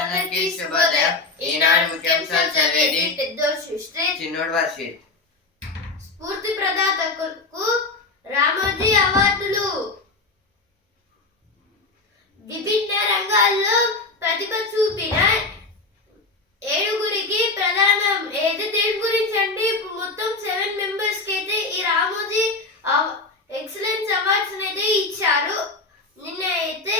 అందరికీ శుభోదయం. ఈనాడు ముఖ్యాంశాలు చదివేది పెద్దోడు సృష్టి, చిన్నోడు వర్షిత్. స్ఫూర్తి ప్రదాతకు రామోజీ అవార్డులు. విభిన్న రంగాల్లో ప్రతిభ చూపిన ఏడుగురికి ప్రధానం. ఏది దేని గురించి అంటే ఇప్పుడు మొత్తం 7 మెంబర్స్ కి అయితే ఈ రామోజీ ఎక్సలెన్స్ అవార్డ్స్ అయితే ఇచ్చారు. నిన్న అయితే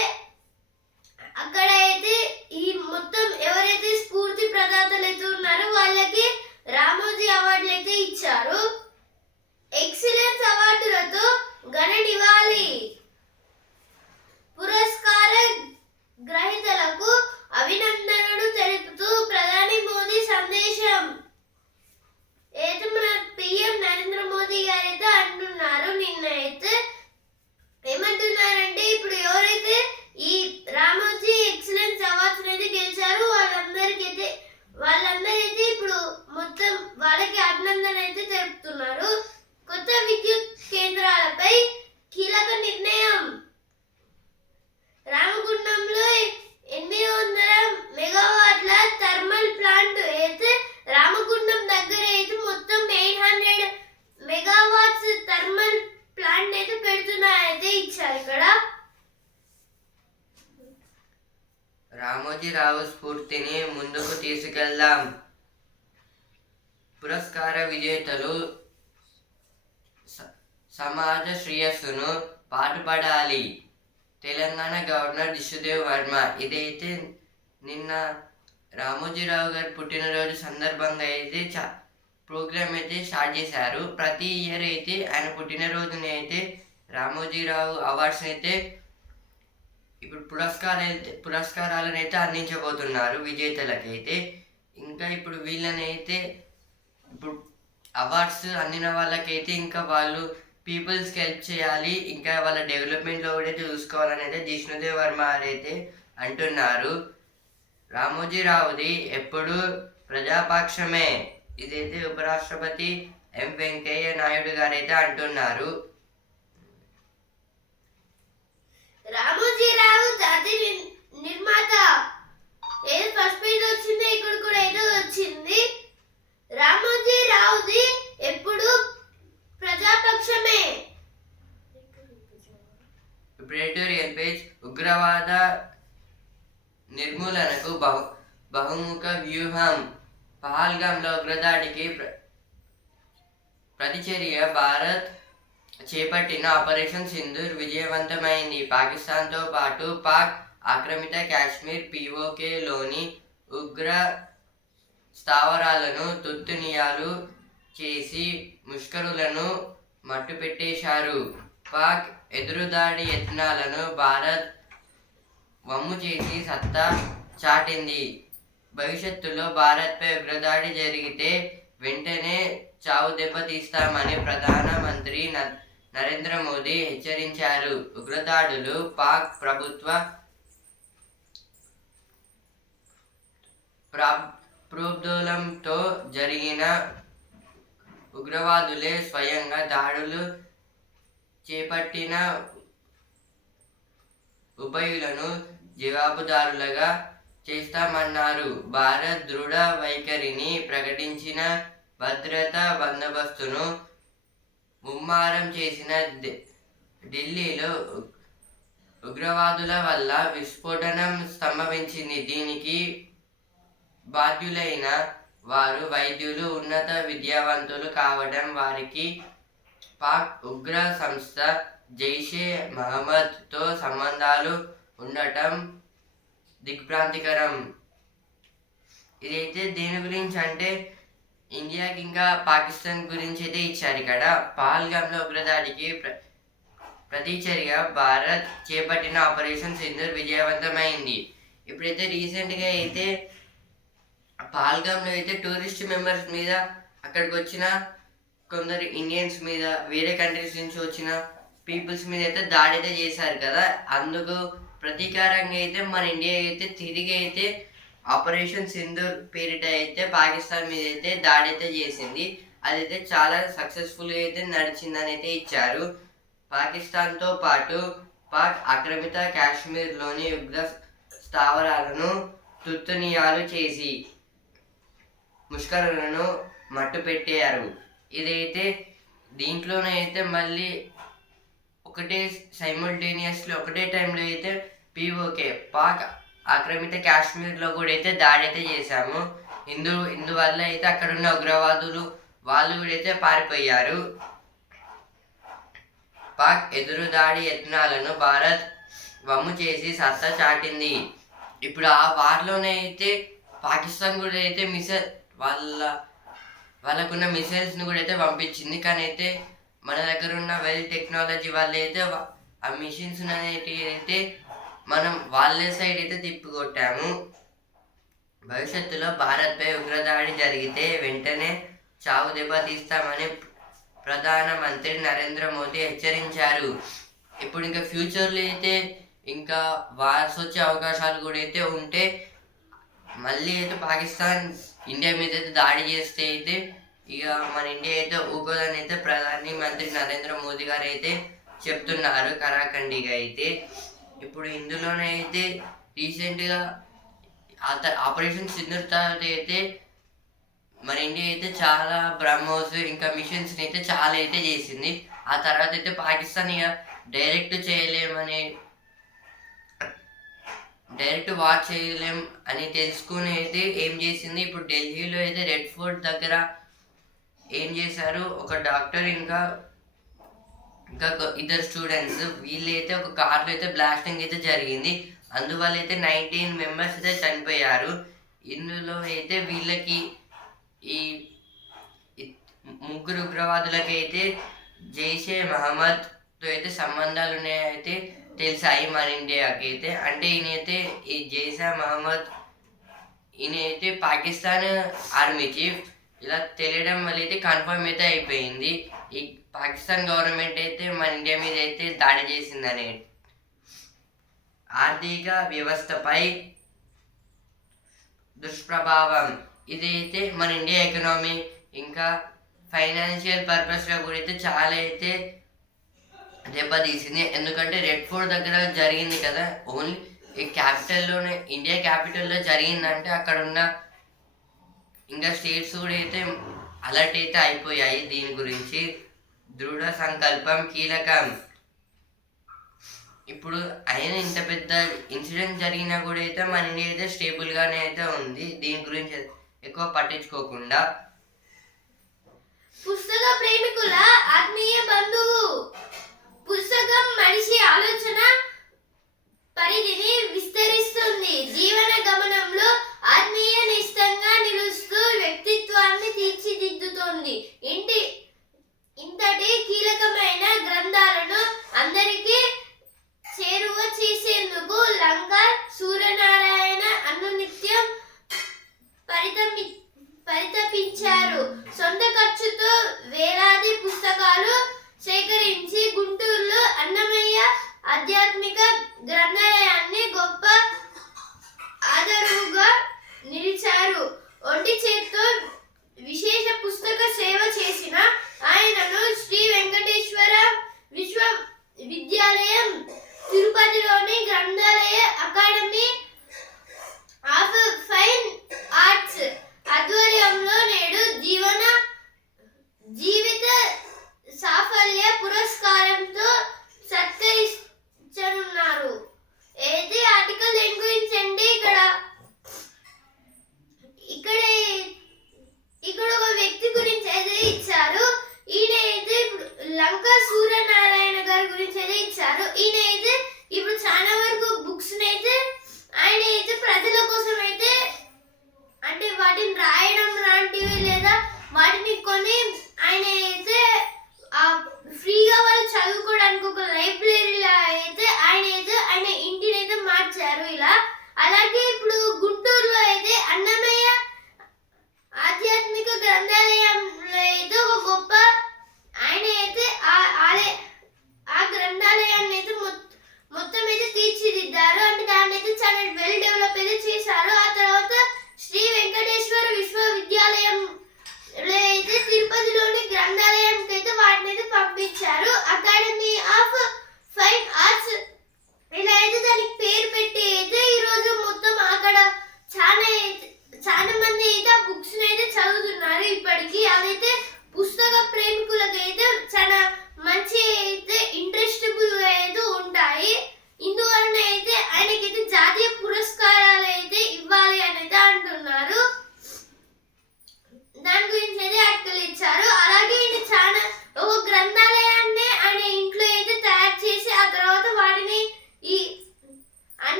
అక్కడ అయితే ఈ మొత్తం ఎవరైతే స్ఫూర్తి ప్రదాతలు అయితే ఉన్నారో వాళ్ళకి రామోజీ అవార్డులు అయితే ఇచ్చారు. ఎక్సలెన్స్ అవార్డులతో ఘన నివాళి. పురస్కార గ్రహీతలకు అభినందనలు తెలుపుతూ ప్రధాని మోదీ సందేశం. అయితే మన పిఎం నరేంద్ర మోదీ గారు అయితే అంటున్నారు, నిన్న అయితే ఏమంటున్నారంటే ఇప్పుడు ఎవరైతే ఈ రామోజీ ఎక్సలెన్స్ అవార్డ్స్ అనేది గెలిచారో వాళ్ళందరైతే ఇప్పుడు మొత్తం వాళ్ళకి అభినందన అయితే తెలుపుతున్నారు. కొత్త విద్యుత్ కేంద్రాలపై కీలక నిర్ణయం. రామగుండంలో 800 మెగావాట్ల థర్మల్ ప్లాంట్ అయితే రామగుండం దగ్గర అయితే మొత్తం 800 మెగావాట్స్ థర్మల్ ప్లాంట్ అయితే పెడుతున్నారైతే ఇచ్చారు. ఇక్కడ రామోజీరావు స్ఫూర్తిని ముందుకు తీసుకెళ్దాం. పురస్కార విజేతలు సమాజ శ్రేయస్సును పాటుపడాలి. తెలంగాణ గవర్నర్ జిష్ణుదేవ్ వర్మ. ఇదైతే నిన్న రామోజీరావు గారి పుట్టినరోజు సందర్భంగా అయితే ప్రోగ్రామ్ అయితే స్టార్ట్ చేశారు. ప్రతి ఇయర్ అయితే ఆయన పుట్టినరోజుని అయితే రామోజీరావు అవార్డ్స్ అయితే ఇప్పుడు పురస్కారాలను అయితే అందించబోతున్నారు విజేతలకైతే. ఇంకా ఇప్పుడు వీళ్ళనైతే ఇప్పుడు అవార్డ్స్ అందిన వాళ్ళకైతే ఇంకా వాళ్ళు పీపుల్స్కి హెల్ప్ చేయాలి, ఇంకా వాళ్ళ డెవలప్మెంట్లో కూడా చూసుకోవాలని అయితే జిష్ణుదేవ్ వర్మ అయితే అంటున్నారు. రామోజీరావుది ఎప్పుడు ప్రజాపక్షమే. ఇదైతే ఉపరాష్ట్రపతి ఎం వెంకయ్య నాయుడు గారు అయితే అంటున్నారు. రామోజీరావు జాతి నిర్మాత. ఏదో ఫస్ట్ పేజ్ వచ్చింది, ఇక్కడ కూడా ఏదో వచ్చింది. రామోజీరావుది ఎప్పుడు ప్రజాపక్షమే. Editorial page. ఉగ్రవాద నిర్మూలనకు బహుముఖ వ్యూహం. పహల్గామ్లో ఉగ్రదాడికి ప్రతిచర్య భారత్ చేపట్టిన ఆపరేషన్ సింధూర్ విజయవంతమైంది. పాకిస్తాన్తో పాటు పాక్ ఆక్రమిత కాశ్మీర్ పిఓకేలోని ఉగ్ర స్థావరాలను తుత్తునియాలు చేసి ముష్కరులను మట్టుపెట్టేశారు. పాక్ ఎదురుదాడి యత్నాలను భారత్ వమ్ము చేసి సత్తా చాటింది. భవిష్యత్తులో భారత్పై ఉగ్రదాడి జరిగితే వెంటనే చావు దెబ్బ తీస్తామని ప్రధానమంత్రి నరేంద్ర మోదీ హెచ్చరించారు. ఉగ్రదాడులు పాక్ ప్రభుత్వ ప్రోద్బలంతో జరిగిన ఉగ్రవాదులే స్వయంగా దాడులు చేపట్టిన ఉభయులను జవాబుదారులుగా చేస్తామన్నారు. భారత్ దృఢ వైఖరిని ప్రకటించిన భద్రతా బందోబస్తును ముమ్మరం చేసిన ఢిల్లీలో ఉగ్రవాదుల వల్ల విస్ఫోటనం సంభవించింది. దీనికి బాధ్యులైన వారు వైద్యులు, ఉన్నత విద్యావంతులు కావడం, వారికి పాక్ ఉగ్ర సంస్థ జైషే మహమ్మద్తో సంబంధాలు ఉండటం దిగ్భ్రాంతికరం. ఇదైతే దేని గురించి అంటే ఇండియాకి ఇంకా పాకిస్తాన్ గురించి అయితే ఇచ్చారు. ఇక్కడ పహల్గామ్లో ఉగ్రదాడికి ప్రతిచర్య భారత్ చేపట్టిన ఆపరేషన్ సింధూర్ విజయవంతమైంది. ఇప్పుడైతే రీసెంట్గా అయితే పహల్గామ్లో అయితే టూరిస్ట్ మెంబర్స్ మీద, అక్కడికి వచ్చిన కొందరు ఇండియన్స్ మీద, వేరే కంట్రీస్ నుంచి వచ్చిన పీపుల్స్ మీద అయితే దాడి అయితే చేశారు కదా. అందుకు ప్రతీకారంగా అయితే మన ఇండియా అయితే తిరిగి అయితే ఆపరేషన్ సింధూర్ పేరిట అయితే పాకిస్తాన్ మీద అయితే దాడి అయితే చేసింది. అదైతే చాలా సక్సెస్ఫుల్గా అయితే నడిచిందని అయితే ఇచ్చారు. పాకిస్తాన్తో పాటు పాక్ ఆక్రమిత కాశ్మీర్లోని ఉగ్ర స్థావరాలను తుత్తునియాలు చేసి ముష్కరులను మట్టు పెట్టారు. ఇదైతే దీంట్లోనే అయితే మళ్ళీ ఒకటే సైమల్టేనియస్లో ఒకటే టైంలో అయితే పీఓకే పాక్ ఆక్రమిత కాశ్మీర్లో కూడా అయితే దాడి అయితే చేశాము. ఇందువల్ల అయితే అక్కడున్న ఉగ్రవాదులు వాళ్ళు కూడా అయితే పారిపోయారు. పాక్ ఎదురు దాడి యత్నాలను భారత్ వమ్ము చేసి సత్తా చాటింది. ఇప్పుడు ఆ వార్లోనే అయితే పాకిస్తాన్ కూడా అయితే వాళ్ళకున్న మిసైల్స్ని కూడా అయితే పంపించింది. కానీ అయితే మన దగ్గర ఉన్న వెల్ టెక్నాలజీ వల్ల అయితే ఆ మిషన్స్ అనేటివి అయితే మనం వాళ్ళ సైడ్ అయితే తిప్పికొట్టాము. భవిష్యత్తులో భారత్పై ఉగ్రదాడి జరిగితే వెంటనే చావు దెబ్బ తీస్తామని ప్రధానమంత్రి నరేంద్ర మోదీ హెచ్చరించారు. ఇప్పుడు ఇంకా ఫ్యూచర్లో అయితే ఇంకా వార్స్ వచ్చే అవకాశాలు కూడా అయితే ఉంటే మళ్ళీ అయితే పాకిస్తాన్ ఇండియా మీద అయితే దాడి చేస్తే అయితే ఇక మన ఇండియా అయితే ఊకోదని అయితే ప్రధాని మంత్రి నరేంద్ర మోదీ గారు అయితే చెప్తున్నారు కరాఖండిగా అయితే. ఇప్పుడు ఇందులోనే అయితే రీసెంట్గా ఆపరేషన్ సింధూర్ తర్వాత అయితే మన ఇండియా అయితే చాలా బ్రహ్మోస్ ఇంకా మిషన్స్ని అయితే చాలా అయితే చేసింది. ఆ తర్వాత అయితే పాకిస్తాన్ ఇక డైరెక్ట్ వార్ చేయలేం అని తెలుసుకుని అయితే ఏం చేసింది, ఇప్పుడు ఢిల్లీలో అయితే రెడ్ ఫోర్ట్ దగ్గర ఏం చేశారు, ఒక డాక్టర్ ఇంకా ఇద్దరు స్టూడెంట్స్ వీళ్ళైతే ఒక కార్లో అయితే బ్లాస్టింగ్ అయితే జరిగింది. అందువల్ల అయితే 19 మెంబర్స్ అయితే చనిపోయారు. ఇందులో అయితే వీళ్ళకి ఈ ముగ్గురు ఉగ్రవాదులకి అయితే జైషే మహమ్మద్తో అయితే సంబంధాలు ఉన్నాయైతే తెలిసాయి మన ఇండియాకి అయితే. అంటే ఈయనైతే ఈ జైషే మహమ్మద్ ఈయనైతే పాకిస్తాన్ ఆర్మీ చీఫ్. ఇలా తెలియడం వల్ల అయితే కన్ఫర్మ్ అయితే అయిపోయింది ఈ పాకిస్తాన్ గవర్నమెంట్ అయితే మన ఇండియా మీద అయితే దాడి చేసిందనే. ఆర్థిక వ్యవస్థపై దుష్ప్రభావం ఇదైతే మన ఇండియా ఎకనామీ ఇంకా ఫైనాన్షియల్ పర్పస్గా కూడా అయితే చాలా అయితే దెబ్బతీసింది. ఎందుకంటే రెడ్ ఫోర్ట్ దగ్గర జరిగింది కదా, ఓన్లీ ఈ క్యాపిటల్లోనే ఇండియా క్యాపిటల్లో జరిగిందంటే అక్కడ ఉన్న ఇంకా స్టేట్స్ కూడా అయితే అలర్ట్ అయితే అయిపోయాయి. దీని గురించి దృఢ సంకల్పం కీలకం. ఇప్పుడు అయినా ఇంత పెద్ద ఇన్సిడెంట్ జరిగినా కూడా అయితే మన ఇండియా అయితే స్టేబుల్గానే అయితే ఉంది. దీని గురించి ఎక్కువ పట్టించుకోకుండా. పుస్తక ప్రేమికుల ఆత్మీయ బంధువు. పుస్తకం మనిషి ఆలోచన పరిధిని విస్తరిస్తుంది. జీవన గమనంలో ఆత్మీయ నిష్టంగా నిలుస్తూ వ్యక్తిత్వాన్ని తీర్చిదిద్దుతుంది. ఇంతటి కీలకమైన గ్రంథాలను అందరికీ చేరువ చేసేందుకు లంకా సూర్యనారాయణ అనునిత్యం పరితపించారు. సొంత ఖర్చుతో వేలాది పుస్తకాలు సేకరించి గుంటూరులో అన్నమయ్య ఆధ్యాత్మిక గ్రంథాలయాన్ని గొప్ప ఆదరుగా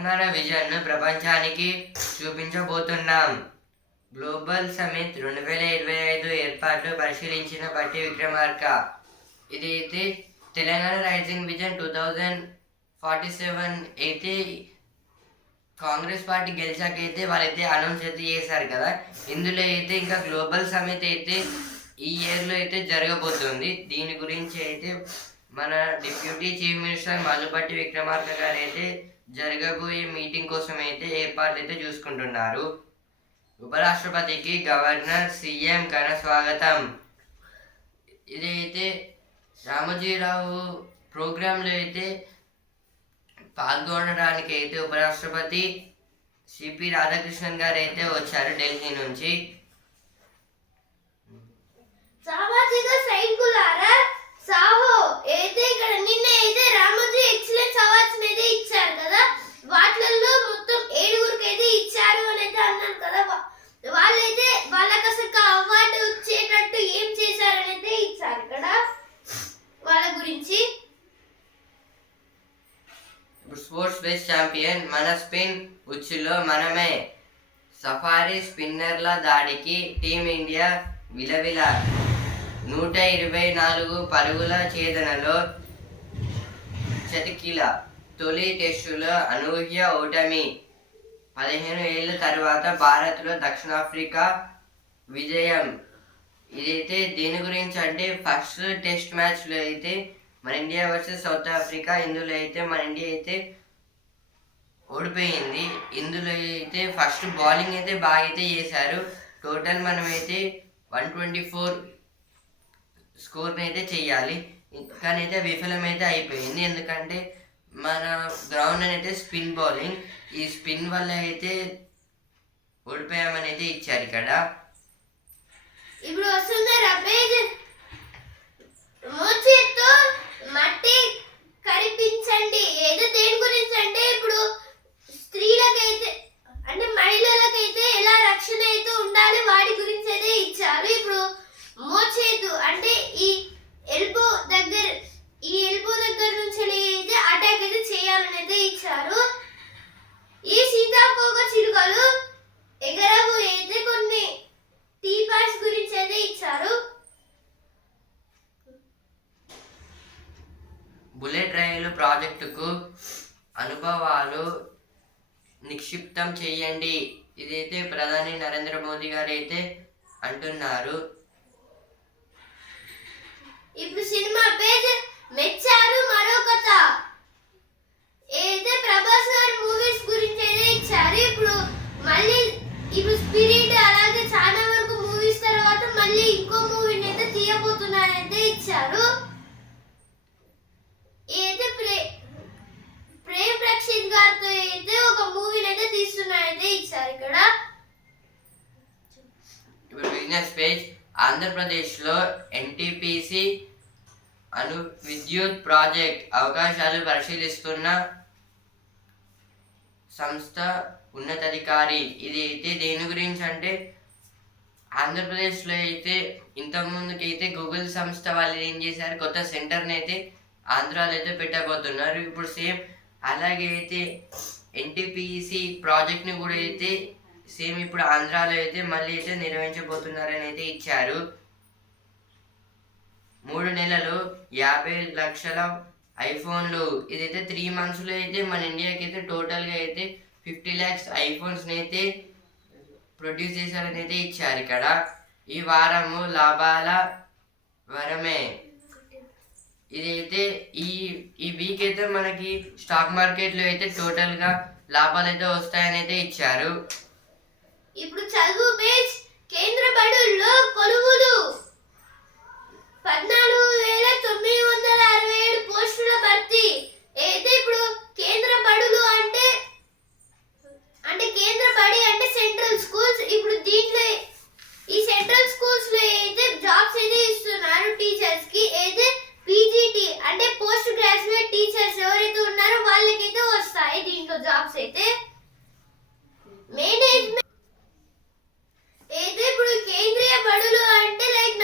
తెలంగాణ విజన్ ప్రపంచానికి చూపించబోతున్నాం. గ్లోబల్ సమిట్ 2025 ఏర్పాట్లు పరిశీలించిన బట్టి విక్రమార్క. ఇదైతే తెలంగాణ రైజింగ్ విజన్ 2047 అయితే కాంగ్రెస్ పార్టీ గెలిచాకైతే వాళ్ళైతే అనౌన్స్ అయితే చేశారు కదా. ఇందులో అయితే ఇంకా గ్లోబల్ సమిట్ అయితే ఈ ఇయర్లో అయితే జరగబోతుంది. దీని గురించి అయితే మన deputy chief minister Mallu Bhatti Vikramarka గారు అయితే జరగబోయే మీటింగ్ కోసం అయితే ఏర్పాట్లు అయితే చూసుకుంటున్నారు. ఉపరాష్ట్రపతికి గవర్నర్ సీఎం ఘన స్వాగతం. ఇదైతే రామోజీరావు ప్రోగ్రాంలో అయితే పాల్గొనడానికి అయితే ఉపరాష్ట్రపతి సిపి రాధాకృష్ణన్ గారు అయితే వచ్చారు ఢిల్లీ నుంచి. సామాజిక సైనికులారా సాహో అయితే ఇక్కడ నిన్న అయితే రామోజీ ఎక్సలెన్స్ అవార్డ్స్ అయితే ఇచ్చారు కదా. వాటిల్లో మొత్తం 7గురికి అయితే ఇచ్చారు అని అయితే అన్నారు కదా. వాళ్ళైతే వాళ్ళకి అసలు అవార్డు వచ్చేటట్టు ఏం చేశారని అయితే ఇచ్చారు ఇక్కడ. వాళ్ళ గురించి స్పోర్ట్స్ బేస్ ఛాంపియన్ మన స్పిన్ ఉచ్చులో మనమే. సఫారీ స్పిన్నర్ల దాడికి టీమిండియా విలవిల. 124 పరుగుల ఛేదనలో చతికిల. తొలి టెస్టులో అనూహ్య ఓటమి. 15 ఏళ్ల తర్వాత భారత్లో దక్షిణాఫ్రికా విజయం. ఇదైతే దేని గురించి అంటే ఫస్ట్ టెస్ట్ మ్యాచ్లో అయితే మన ఇండియా వర్సెస్ సౌత్ ఆఫ్రికా. ఇందులో అయితే మన ఇండియా అయితే ఓడిపోయింది. ఇందులో అయితే ఫస్ట్ బౌలింగ్ అయితే బాగా అయితే చేశారు. టోటల్ మనమైతే 124 స్కోర్ని అయితే చెయ్యాలి, కానీ అయితే విఫలమైతే అయిపోయింది. ఎందుకంటే మన గ్రౌండ్ అయితే స్పిన్ బౌలింగ్, ఈ స్పిన్ వల్ల అయితే ఓడిపోయామని అయితే ఇచ్చారు ఇక్కడ. ఇప్పుడు వస్తున్నారా పేజ్ మోచేత్తో మట్టి కరిపించండి. ఏదో దేని గురించి అంటే ఇప్పుడు స్త్రీలకైతే అంటే మహిళలకైతే ఎలా రక్షణ అయితే ఉండాలి వాటి గురించి అయితే ఇచ్చారు. ఇప్పుడు మోచేతు అంటే ఈ ఎల్బో దగ్గర నుంచి అయితే అటాక్ అయితే చేయాలని అయితే ఇచ్చారు. ఈ సీతాకోక చిలుకలు ఎగరవు అయితే కొన్ని టీ పాస్ గురించి అయితే ఇచ్చారు. బుల్లెట్ రైలు ప్రాజెక్టుకు అనుభవాలు నిక్షిప్తం చేయండి. ఇదైతే ప్రధాని నరేంద్ర మోదీ గారు అయితే అంటున్నారు. ఇప్పుడు సినిమా పేజ్ మెచ్చారు మరో కథ. అయితే ప్రభాస్ గారి మూవీస్ గురించి అయితే ఇచ్చారు. ఇప్పుడు స్పిరిట్ అలాగే చాలా వరకు మూవీస్ తర్వాత మళ్ళీ ఇంకో మూవీని అయితే తీయబోతున్నారైతే ఇచ్చారు. అయితే ప్రేమ్ రక్షిత్ గారితో అయితే ఒక మూవీని అయితే తీస్తున్నారైతే ఇచ్చారు ఇక్కడ. ఇప్పుడు బిజినెస్ పేజ్ ఆంధ్రప్రదేశ్లో ఎన్టీపీసీ అణు విద్యుత్ ప్రాజెక్ట్ అవకాశాలు పరిశీలిస్తున్న సంస్థ ఉన్నతాధికారి. ఇది అయితే దేని గురించి అంటే ఆంధ్రప్రదేశ్లో అయితే ఇంతకుముందుకి అయితే గూగుల్ సంస్థ వాళ్ళు ఏం చేశారు, కొత్త సెంటర్ని అయితే ఆంధ్రాలో అయితే పెట్టబోతున్నారు. ఇప్పుడు సేమ్ అలాగే అయితే ఎన్టీపీసీ ప్రాజెక్ట్ని కూడా అయితే సేమ్ ఇప్పుడు ఆంధ్రాలో అయితే మళ్ళీ అయితే నిర్వహించబోతున్నారని అయితే ఇచ్చారు. 3 నెలలు 50 లక్షల ఐఫోన్లు. ఇదైతే 3 మంత్స్లో అయితే మన ఇండియాకి అయితే టోటల్గా అయితే 50 lakhs ఐఫోన్స్ని అయితే ప్రొడ్యూస్ చేశారని అయితే ఇచ్చారు ఇక్కడ. ఈ వారము లాభాల వరమే. ఇదైతే ఈ వీక్ అయితే మనకి స్టాక్ మార్కెట్లో అయితే టోటల్గా లాభాలు అయితే వస్తాయని అయితే ఇచ్చారు. ఇప్పుడు చదువు పేజ్ కేంద్ర బడుల్లో కొలువులు 14,967 పోస్టుల భర్తీ. అయితే ఇప్పుడు కేంద్ర బడులు అంటే కేంద్ర బడి అంటే సెంట్రల్ స్కూల్స్. ఇప్పుడు దీంట్లో ఈ సెంట్రల్ స్కూల్స్ లో అయితే జాబ్స్ అయితే ఇస్తున్నారు టీచర్స్ కి. అయితే పీజీటీ అంటే పోస్ట్ గ్రాడ్యుయేట్ టీచర్స్ ఎవరైతే ఉన్నారో వాళ్ళకైతే వస్తాయి దీంట్లో జాబ్స్ అయితే. మేనేజ్మెంట్ అయితే ఇప్పుడు కేంద్రీయ బడులు అంటే లైక్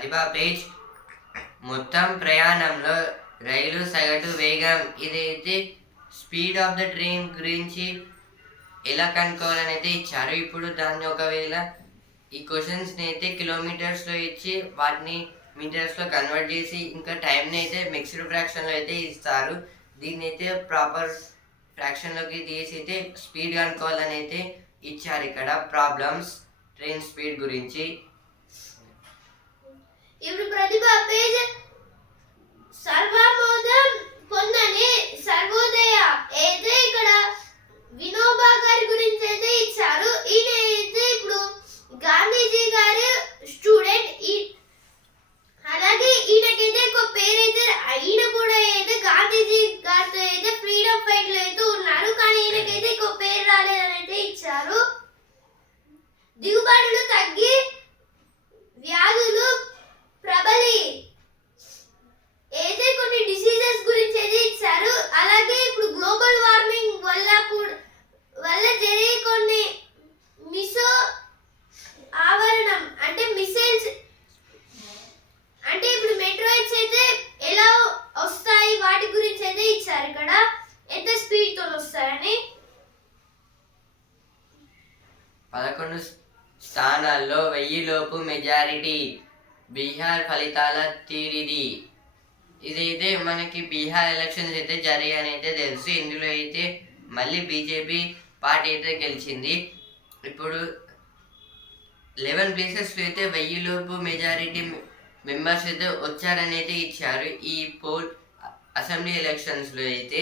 ప్రతిభా పేజ్ మొత్తం ప్రయాణంలో రైలు సగటు వేగం ఇదైతే స్పీడ్ ఆఫ్ ద ట్రైన్ గురించి ఎలా కనుక్కోవాలని అయితే ఇచ్చారు. ఇప్పుడు దాన్ని ఒకవేళ ఈ క్వశ్చన్స్ని అయితే కిలోమీటర్స్లో ఇచ్చి వాటిని మీటర్స్లో కన్వర్ట్ చేసి ఇంకా టైంని అయితే మిక్స్డ్ ఫ్రాక్షన్లో అయితే ఇస్తారు. దీన్ని అయితే ప్రాపర్ ఫ్రాక్షన్లోకి తీసి అయితే స్పీడ్ కనుక్కోవాలని అయితే ఇచ్చారు. ఇక్కడ ప్రాబ్లమ్స్ ట్రైన్ స్పీడ్ గురించి. ఇప్పుడు ప్రతిభ పేజ్ సర్వమోదం పొందని సర్వోదయ అయితే ఇక్కడ వినోబా గారి గురించి అయితే ఇచ్చారు. ఈయన అయితే ఇప్పుడు గాంధీజీ గారి స్టూడెంట్. అలాగే ఈయనకైతే ఒక పేరైతే ఈయన కూడా అయితే గాంధీజీ గారితో అయితే ఫ్రీడమ్ ఫైట్ లో అయితే ఉన్నారు. కానీ ఈయనకైతే ఒక పేరు రాలేదని అయితే ఇచ్చారు. దిగుబడులు తగ్గి వ్యాధులు ప్రబలి అయితే కొన్ని డిసీజెస్ గురించి అయితే ఇచ్చారు. అలాగే ఇప్పుడు గ్లోబల్ వార్మింగ్ వల్ల జరిగే కొన్ని ఆవరణం అంటే మిసైల్స్ అంటే ఇప్పుడు మెట్రాయిడ్స్ అయితే ఎలా వస్తాయి వాటి గురించి అయితే ఇచ్చారు. ఇక్కడ ఎంత స్పీడ్ తో వస్తాయని 11 స్థానాల్లో 1000 లోపు మెజారిటీ. బీహార్ ఫలితాల తీరిది. ఇదైతే మనకి బీహార్ ఎలక్షన్స్ అయితే జరిగాయని అయితే తెలుసు. ఇందులో అయితే మళ్ళీ బీజేపీ పార్టీ అయితే గెలిచింది. ఇప్పుడు 11 ప్లేసెస్లో అయితే 1000 లోపు మెజారిటీ మెంబర్స్ అయితే వచ్చారని అయితే ఇచ్చారు ఈ అసెంబ్లీ ఎలక్షన్స్లో అయితే.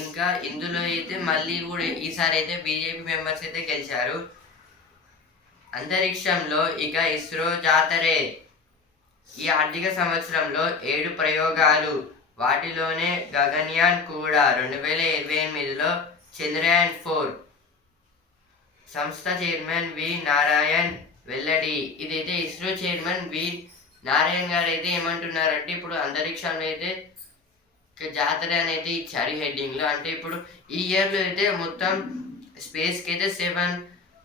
ఇంకా ఇందులో అయితే మళ్ళీ కూడా ఈసారి అయితే బీజేపీ మెంబర్స్ అయితే గెలిచారు. అంతరిక్షంలో ఇక ఇస్రో జాతరే. ఈ ఆర్థిక సంవత్సరంలో 7 ప్రయోగాలు, వాటిలోనే గగన్యాన్ కూడా. 2028లో చంద్రయాన్ 4. సంస్థ చైర్మన్ వి నారాయణ్ వెల్లడి. ఇదైతే ఇస్రో చైర్మన్ వి నారాయణ్ గారు అయితే ఏమంటున్నారంటే ఇప్పుడు అంతరిక్షంలో అయితే జాతర అని అయితే ఇచ్చారు హెడ్డింగ్లో. అంటే ఇప్పుడు ఈ ఇయర్లో అయితే మొత్తం స్పేస్కి అయితే 7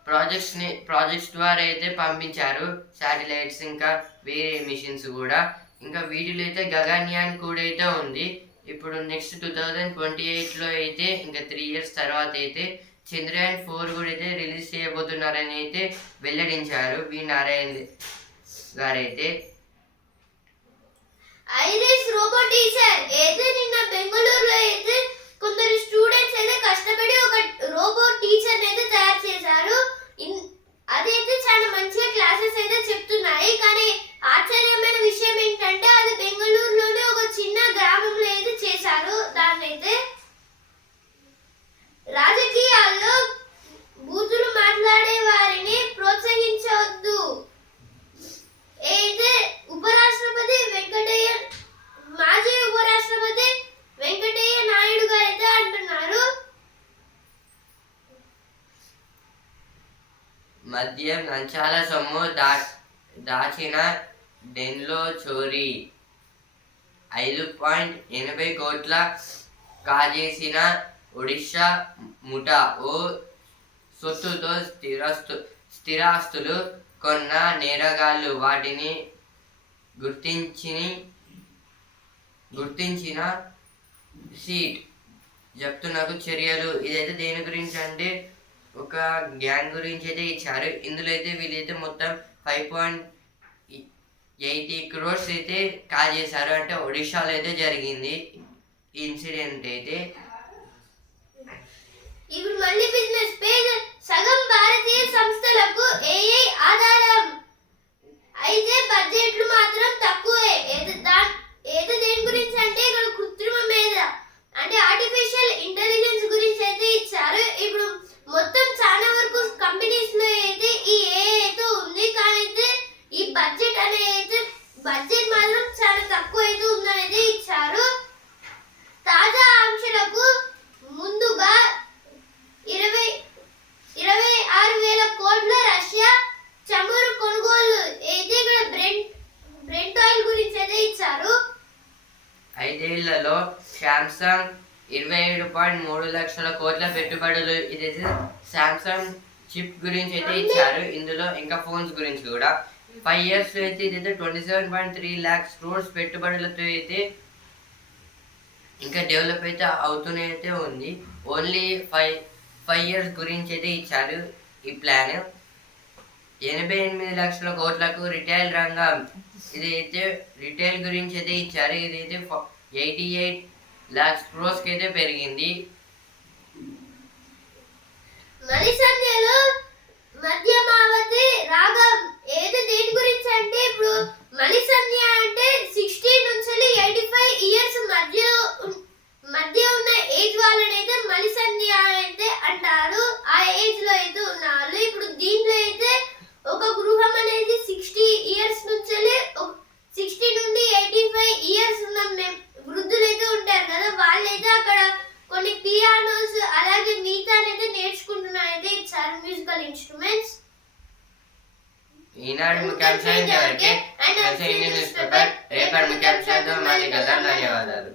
ప్రాజెక్ట్స్ ద్వారా అయితే పంపించారు. శాటిలైట్స్ ఇంకా వేరే మిషన్స్ కూడా. ఇంకా వీటిలో అయితే గగన్యాన్ కూడా అయితే ఉంది. ఇప్పుడు నెక్స్ట్ 2028లో అయితే ఇంకా 3 ఇయర్స్ తర్వాత అయితే చంద్రయాన్ 4 కూడా అయితే రిలీజ్ చేయబోతున్నారని అయితే వెల్లడించారు వి నారాయణ్ గారైతే. ఐరిస్ రోబో టీచర్ అయితే నిన్న బెంగళూరులో అయితే కొందరు స్టూడెంట్స్ అయితే కష్టపడి ఒక రోబో టీచర్ అయితే తయారు చేశారు. అదైతే చాలా మంచిగా క్లాసెస్ అయితే చెప్తున్నాయి. కానీ ఆశ్చర్యమైన విషయం ఏంటంటే అది బెంగళూరులోనే ఒక చిన్న గ్రామంలో అయితే చేశారు. దాన్ని అయితే రాజకీయాల్లో బూతులు మాట్లాడే వారిని ప్రోత్సహించవద్దు అయితే మాజీ ఉపరాష్ట్రపతి వెంకటయ్య నాయుడు గారు అయితే అంటున్నారు. మద్యం లంచాల సొమ్ము దాచిన డెన్లో చోరీ. 5.80 కోట్ల కాజేసిన ఒడిషా ముఠా. ఓ సొత్తుతో స్థిరాస్తులు కొన్న నేరగాళ్లు వాటిని గుర్తించిన సీట్ జప్తునకు చర్యలు. ఇదైతే దేని గురించి అంటే ఒక గ్యాంగ్ గురించి అయితే ఇచ్చారు. ఇందులో అయితే వీళ్ళైతే మొత్తం 5.80 crores అయితే కాజేశారు. అంటే ఒడిషాలో అయితే జరిగింది ఈ ఇన్సిడెంట్ అయితే. ఇప్పుడు మళ్ళీ బిజినెస్ పేజ్. సగం భారతీయ సంస్థలకు ఏఐ ఆధారం అయితే బడ్జెట్లు మాత్రం తక్కువే. ఏదో దేని గురించి అంటే ఇక్కడ కృత్రిమ మేధ అంటే ఆర్టిఫిషియల్ ఇంటెలిజెన్స్ గురించి అయితే ఇచ్చారు. ఇప్పుడు మొత్తం చాలా వరకు కంపెనీస్ లో అయితే ఈ ఏఐ అయితే ఉంది. కానీ అయితే ఈ బడ్జెట్ మాత్రం చాలా తక్కువ అయితే ఉందనేది ఇచ్చారు. తాజా ఆంక్షలకు ముందుగా 26,000 కోట్ల రష్యా చమురు కొనుగోలు అయితే ఇక్కడ బ్రెంట్ ఆయిల్ గురించి అయితే ఇచ్చారు. 5 ఏళ్లలో శాంసంగ్ 27.3 లక్షల కోట్ల పెట్టుబడులు. ఇదైతే శాంసంగ్ చిప్ గురించి అయితే ఇచ్చారు. ఇందులో ఇంకా ఫోన్స్ గురించి కూడా 5 years లో అయితే ఇదైతే 27.3 lakhs crores పెట్టుబడులతో అయితే ఇంకా డెవలప్ అయితే అవుతూనే అయితే ఉంది. ఓన్లీ 5 years గురించి అయితే ఇచ్చారు ఈ ప్లాన్. 88 లక్షల కోట్లకు రిటైల్ రంగం, ఇదైతే రిటైల్ గురించి అయితే ఇచ్చారు. ఇదైతే 88 lakhs crores కి అయితే పెరిగింది. మణిసంధ్యలో మధ్యమావతి రాగం ఏది దేని గురించి అంటే ఇప్పుడు మణిసంధ్య అంటే 60 నుంచి 85 ఇయర్స్ మధ్య ఉన్న ఏజ్ వాళ్ళని అయితే మణిసంధ్య అయితే అంటారు. ఆ ఏజ్ లో అయితే ఉన్నారు. ఇప్పుడు దీంట్లో అయితే ఒక గృహం అనేది 60 ఇయర్స్ నుంచి 60 నుండి 85 ఇయర్స్ ఉన్న వృద్ధులైతే ఉంటారు కదా, వాళ్ళైతే అక్కడ కొన్ని పియానోస్ అలాగే మిగతా అయితే నేర్చుకుంటున్నారైతే ఇచ్చారు మ్యూజికల్ ఇన్స్ట్రుమెంట్స్. ఈనాడు ముఖ్యాంశాలు ఇంతవరకే. న్యూస్ పేపర్ రేపటి ముఖ్యాంశాలతో మళ్ళీ కలుద్దాం. ధన్యవాదాలు.